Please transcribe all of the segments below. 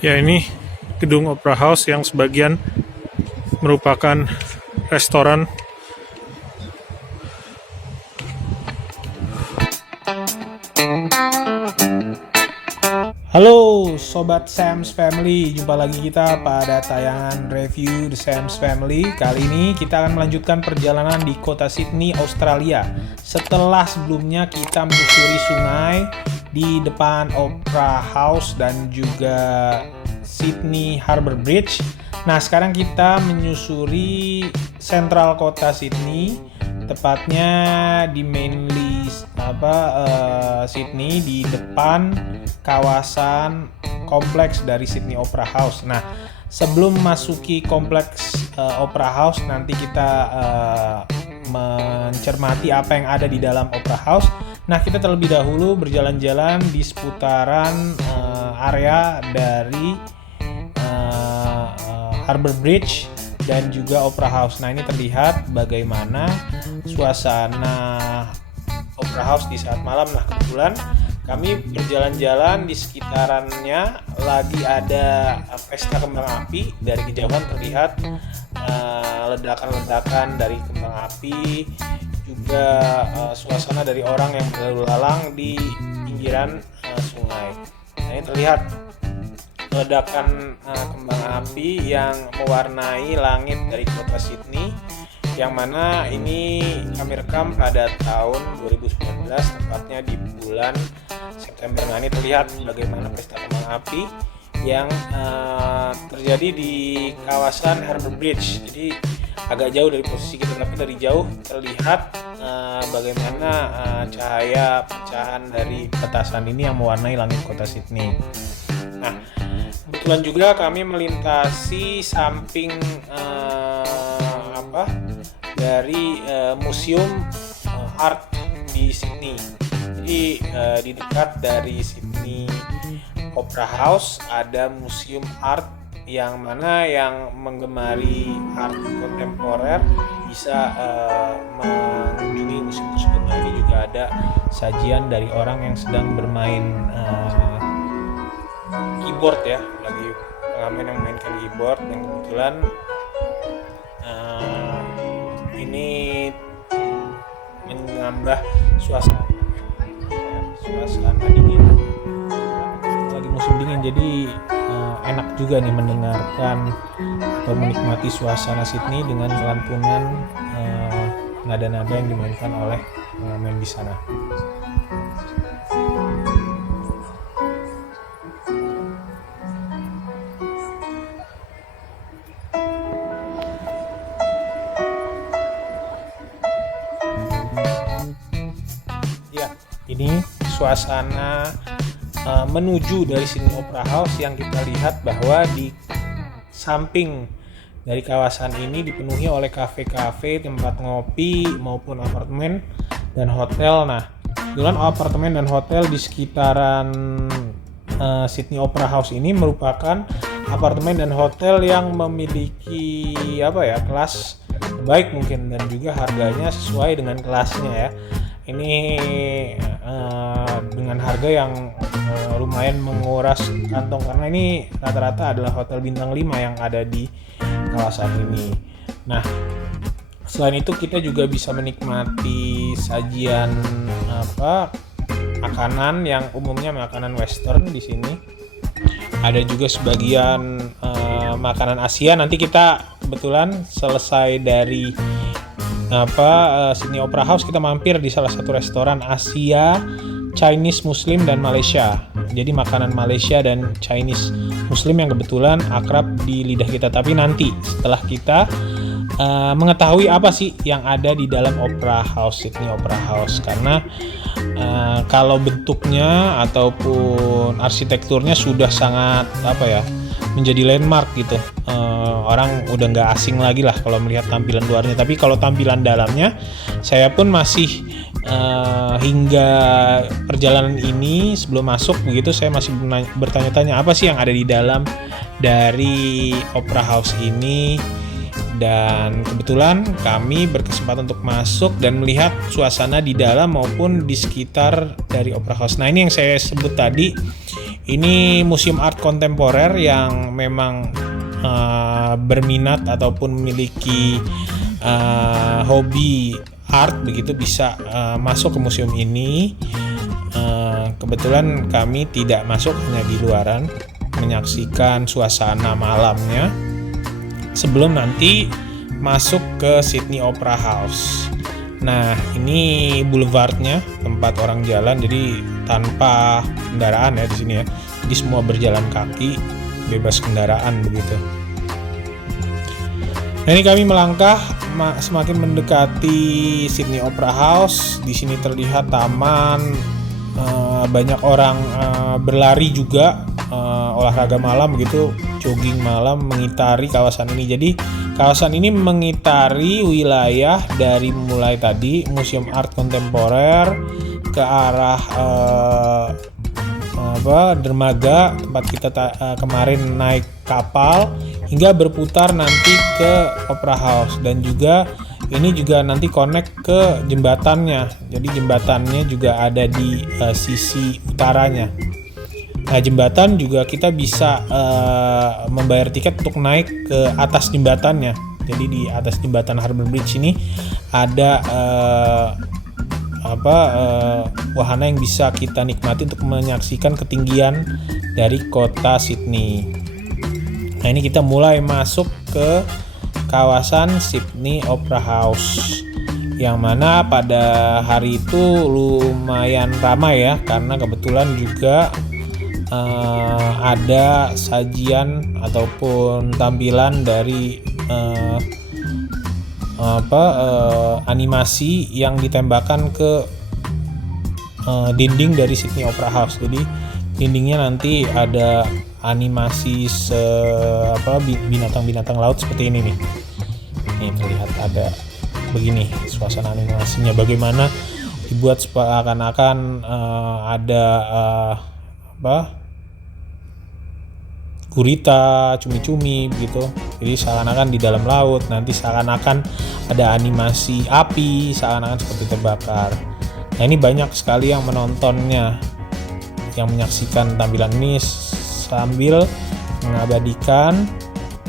Ya, ini gedung Opera House yang sebagian merupakan restoran. Halo Sobat Sam's Family, jumpa lagi kita pada tayangan review The Sam's Family. Kali ini kita akan melanjutkan perjalanan di kota Sydney, Australia. Setelah sebelumnya kita menyusuri sungai di depan Opera House dan juga Sydney Harbour Bridge. Nah, sekarang kita menyusuri sentral kota Sydney, tepatnya di Sydney, di depan kawasan kompleks dari Sydney Opera House. Nah, sebelum masuki kompleks Opera House, nanti kita mencermati apa yang ada di dalam Opera House. Nah, kita terlebih dahulu berjalan-jalan di seputaran area dari Harbour Bridge dan juga Opera House. Nah, ini terlihat bagaimana suasana Opera House di saat malam. Nah, kebetulan kami berjalan-jalan di sekitarannya, lagi ada pesta kembang api. Dari kejauhan terlihat ledakan-ledakan dari kembang api, juga suasana dari orang yang berlalu lalang di pinggiran sungai. Nah, ini terlihat ledakan kembang api yang mewarnai langit dari kota Sydney, yang mana ini kami rekam pada tahun 2019, tepatnya di bulan September. Nah, ini terlihat bagaimana pesta kembang api yang terjadi di kawasan Harbour Bridge. Jadi agak jauh dari posisi kita, tapi dari jauh terlihat bagaimana cahaya pecahan dari petasan ini yang mewarnai langit kota Sydney. Nah, kebetulan juga kami melintasi samping dari museum art di Sydney. Jadi di dekat dari Sydney Opera House ada museum art, yang mana yang menggemari art kontemporer bisa mengunjungi museum tersebut. Nah, ini juga ada sajian dari orang yang sedang bermain keyboard ya, lagi pengamen yang memainkan keyboard, yang kebetulan ini menambah suasana dingin. Lagi musim dingin, jadi enak juga nih mendengarkan atau menikmati suasana Sydney dengan lantunan nada-nada yang dimainkan oleh pengamen di sana. Ini suasana menuju dari Sydney Opera House, yang kita lihat bahwa di samping dari kawasan ini dipenuhi oleh kafe-kafe, tempat ngopi maupun apartemen dan hotel. Nah, kebetulan apartemen dan hotel di sekitaran Sydney Opera House ini merupakan apartemen dan hotel yang memiliki kelas baik mungkin, dan juga harganya sesuai dengan kelasnya ya. Ini dengan harga yang lumayan menguras kantong, karena ini rata-rata adalah hotel bintang 5 yang ada di kawasan ini. Nah, selain itu kita juga bisa menikmati sajian makanan yang umumnya makanan western di sini. Ada juga sebagian makanan Asia. Nanti kita kebetulan selesai dari Sydney Opera House, kita mampir di salah satu restoran Asia, Chinese, Muslim, dan Malaysia. Jadi makanan Malaysia dan Chinese Muslim yang kebetulan akrab di lidah kita. Tapi nanti setelah kita mengetahui apa sih yang ada di dalam Opera House, Sydney Opera House, karena kalau bentuknya ataupun arsitekturnya sudah sangat menjadi landmark gitu. Orang udah nggak asing lagi lah kalau melihat tampilan luarnya. Tapi kalau tampilan dalamnya, saya pun masih hingga perjalanan ini sebelum masuk begitu, saya masih bertanya-tanya apa sih yang ada di dalam dari Opera House ini. Dan kebetulan kami berkesempatan untuk masuk dan melihat suasana di dalam maupun di sekitar dari Opera House. Nah, ini yang saya sebut tadi, Ini museum art kontemporer yang memang berminat ataupun memiliki hobi art begitu bisa masuk ke museum ini. Kebetulan kami tidak masuk, hanya di luaran menyaksikan suasana malamnya sebelum nanti masuk ke Sydney Opera House. Nah, ini boulevardnya, tempat orang jalan, jadi tanpa kendaraan ya di sini ya. Jadi semua berjalan kaki, bebas kendaraan begitu. Nah, ini kami melangkah semakin mendekati Sydney Opera House. Di sini terlihat taman, banyak orang berlari juga, olahraga malam begitu, jogging malam mengitari kawasan ini. Jadi kawasan ini mengitari wilayah dari mulai tadi Museum Art Kontemporer ke arah dermaga tempat kita kemarin naik kapal, hingga berputar nanti ke Opera House, dan juga ini juga nanti connect ke jembatannya. Jadi jembatannya juga ada di sisi utaranya. Nah, jembatan juga kita bisa membayar tiket untuk naik ke atas jembatannya. Jadi di atas jembatan Harbour Bridge ini ada wahana yang bisa kita nikmati untuk menyaksikan ketinggian dari kota Sydney. Nah, ini kita mulai masuk ke kawasan Sydney Opera House, yang mana pada hari itu lumayan ramai ya, karena kebetulan juga ada sajian ataupun tampilan dari animasi yang ditembakkan ke dinding dari Sydney Opera House. Jadi dindingnya nanti ada animasi binatang-binatang laut seperti ini nih. Ini terlihat ada begini suasana animasinya, bagaimana dibuat seakan-akan ada gurita, cumi-cumi begitu. Jadi seakan-akan di dalam laut, nanti seakan-akan ada animasi api, seakan-akan seperti terbakar. Nah, ini banyak sekali yang menontonnya, yang menyaksikan tampilan ini sambil mengabadikan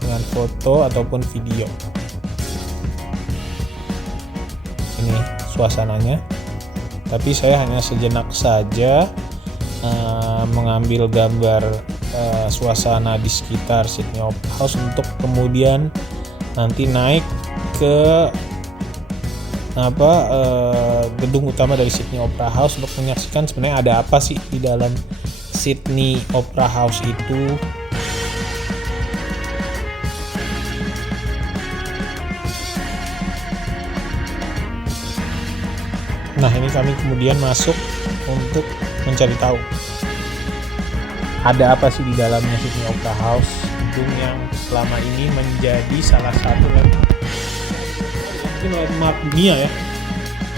dengan foto ataupun video. Ini suasananya. Tapi saya hanya sejenak saja mengambil gambar suasana di sekitar Sydney Opera House untuk kemudian nanti naik ke gedung utama dari Sydney Opera House untuk menyaksikan sebenarnya ada apa sih di dalam Sydney Opera House itu. Nah, ini kami kemudian masuk untuk mencari tahu ada apa sih di dalamnya Sydney Opera House, gedung yang selama ini menjadi salah satu landmark dunia ya.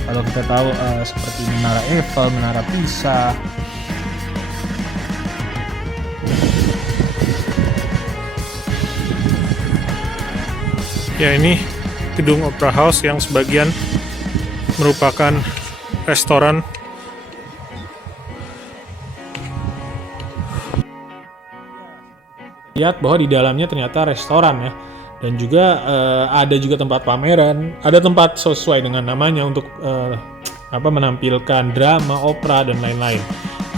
Kalau kita tahu seperti Menara Eiffel, Menara Pisa. Ya, ini gedung Opera House yang sebagian merupakan restoran. Lihat bahwa di dalamnya ternyata restoran ya, dan juga ada juga tempat pameran, ada tempat sesuai dengan namanya untuk menampilkan drama, opera dan lain-lain.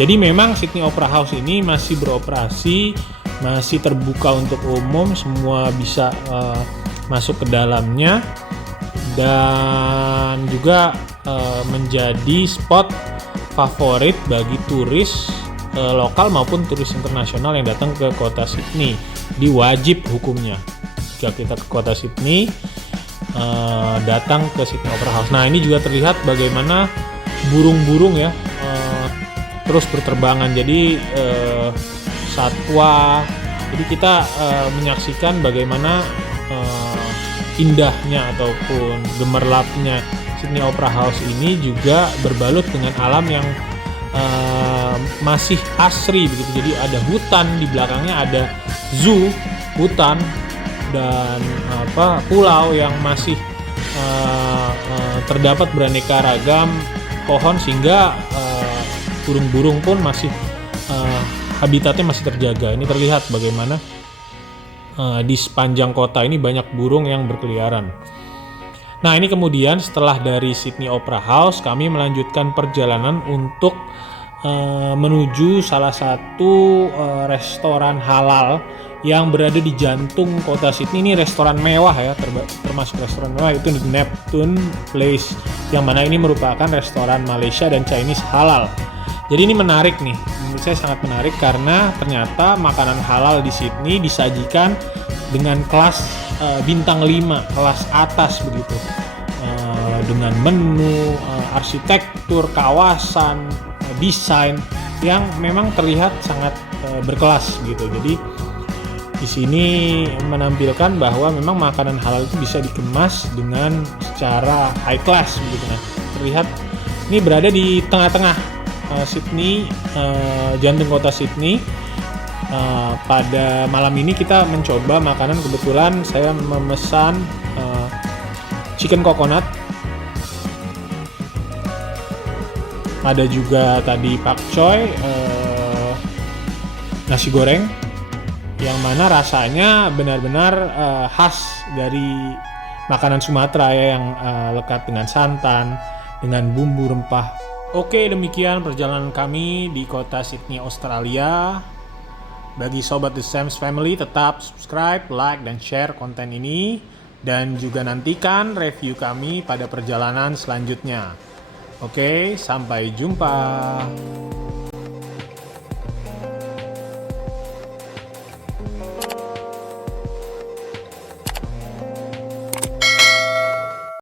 Jadi memang Sydney Opera House ini masih beroperasi, masih terbuka untuk umum, semua bisa masuk ke dalamnya, dan juga menjadi spot favorit bagi turis lokal maupun turis internasional yang datang ke kota Sydney. Di wajib hukumnya jika kita ke kota Sydney datang ke Sydney Opera House. Nah, ini juga terlihat bagaimana burung-burung ya terus berterbangan, jadi satwa. Jadi kita menyaksikan bagaimana indahnya ataupun gemerlapnya Sydney Opera House ini juga berbalut dengan alam yang masih asri begitu. Jadi ada hutan di belakangnya, ada zoo, hutan, dan pulau yang masih terdapat beraneka ragam pohon, sehingga burung-burung pun masih habitatnya masih terjaga. Ini terlihat bagaimana di sepanjang kota ini banyak burung yang berkeliaran. Nah, ini kemudian setelah dari Sydney Opera House, kami melanjutkan perjalanan untuk menuju salah satu restoran halal yang berada di jantung kota Sydney. Ini restoran mewah ya, termasuk restoran mewah, itu di Neptune Place, yang mana ini merupakan restoran Malaysia dan Chinese halal. Jadi ini menarik nih, menurut saya sangat menarik karena ternyata makanan halal di Sydney disajikan dengan kelas bintang 5, kelas atas begitu, dengan menu, arsitektur, kawasan, desain yang memang terlihat sangat berkelas gitu. Jadi di sini menampilkan bahwa memang makanan halal itu bisa dikemas dengan secara high class begitu. Nah, terlihat ini berada di tengah-tengah Sydney, jantung kota Sydney. Pada malam ini kita mencoba makanan, kebetulan saya memesan chicken coconut, ada juga tadi pakcoy, nasi goreng, yang mana rasanya benar-benar khas dari makanan Sumatera ya, yang lekat dengan santan, dengan bumbu rempah. Oke, demikian perjalanan kami di kota Sydney, Australia. Bagi sobat The Sam's Family, tetap subscribe, like, dan share konten ini. Dan juga nantikan review kami pada perjalanan selanjutnya. Oke, sampai jumpa.